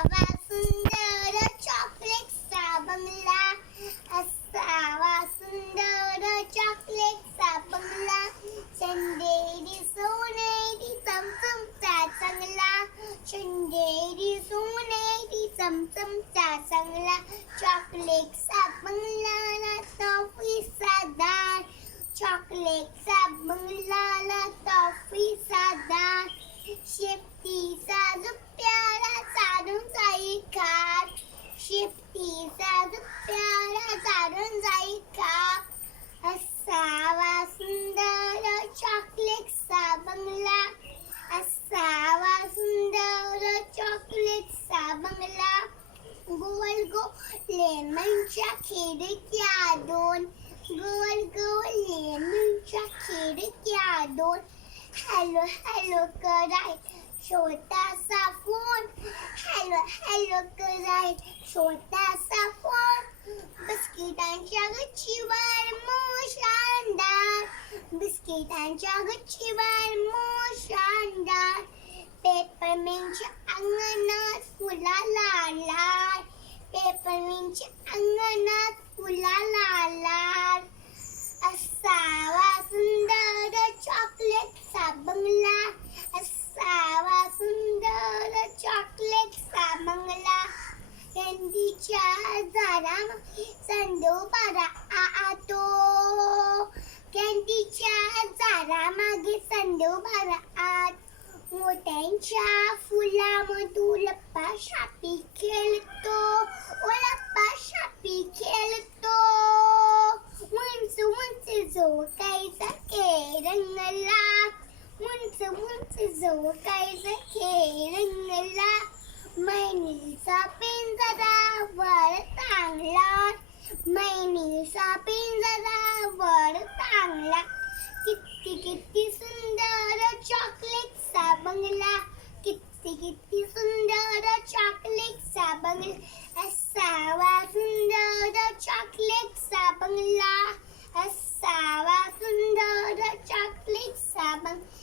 असावा सुंदर चॉकलेटचा बंगला, असावा सुंदर चॉकलेटचा बंगला, चंदेरी सोनेरी चमचमचा चांगला, चंदेरी सोनेरी चमचमचा चांगला, चॉकलेटचा बंगला टॉफीचा दार, चॉकलेटचा बंगला टॉफीचा दार, शेपटीचा जो प्यारा चालून जाई खाट, शेपटीचा जो प्यारा चालून जाई खाट, असावा सुंदर चॉकलेटचा बंगला, असावा सुंदर चॉकलेटचा बंगला, गोल गोल लेमनच्या खिडक्या दोन, गोल गोल लेमनच्या खिडक्या दोन, हॅलो हॅलो कराय छोटासा फोन, हॅलो हॅलो कराय छोटासा फोन, बिस्किटांच्या गच्चीवर मोशानदार, बिस्किटांच्या गच्चीवर मोशानदार, पेपरमिंटच्या अंगणात फुलाला लाल, पेपरमिंटच्या अंगणात फुलाला लाल, असावा सुंदर चॉकलेटचा बंगला, असावा सुंदर चॉकलेटचा बंगला, कॅन्डीच्या झाडामागे चांदोबारा आतो, कॅन्डीच्या झाडामागे चांदोबारा आत, मोत्यांच्या फुलामधून लप्पाछापी खेळतो, ओ लप्पाछापी खेळतो, उंच उंच झोकायचा खेळ रंगला, उंच उंच झोकायचा खेळ रंगला, मैनीचा पिंजरा वर टांगला, मैनीचा पिंजरा वर टांगला, किती किती सुंदर चॉकलेटचा बंगला, किती किती सुंदर चॉकलेटचा बंगला, असावा सुंदर चॉकलेटचा बंगला, असावा सुंदर चॉकलेटचा बंगला.